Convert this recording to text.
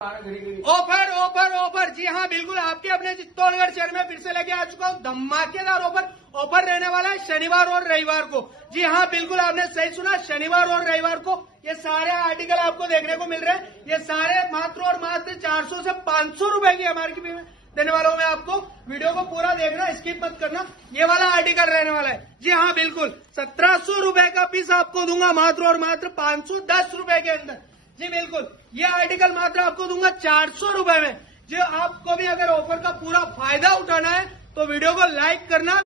Offer offer offer, जी हाँ बिल्कुल, आपके अपने चित्तौड़गढ़ शहर में फिर से लेके आ चुका हूँ धमाकेदार ऑफर। ऑफर रहने वाला है शनिवार और रविवार को। जी हाँ बिल्कुल, आपने सही सुना, शनिवार और रविवार को ये सारे आर्टिकल आपको देखने को मिल रहे हैं। ये सारे मात्र और मात्र 400 से 500 रुपए की एमआरपी में देने वाला हूँ मैं आपको। वीडियो को पूरा देखना, स्किप मत करना। ये वाला आर्टिकल रहने वाला है, जी हाँ बिल्कुल, 1700 रुपए का पीस आपको दूंगा मात्र और मात्र 510 रुपए के अंदर। जी बिल्कुल, ये आर्टिकल मात्र आपको दूंगा 400 रुपए में। जो आपको भी अगर ऑफर का पूरा फायदा उठाना है तो वीडियो को लाइक करना।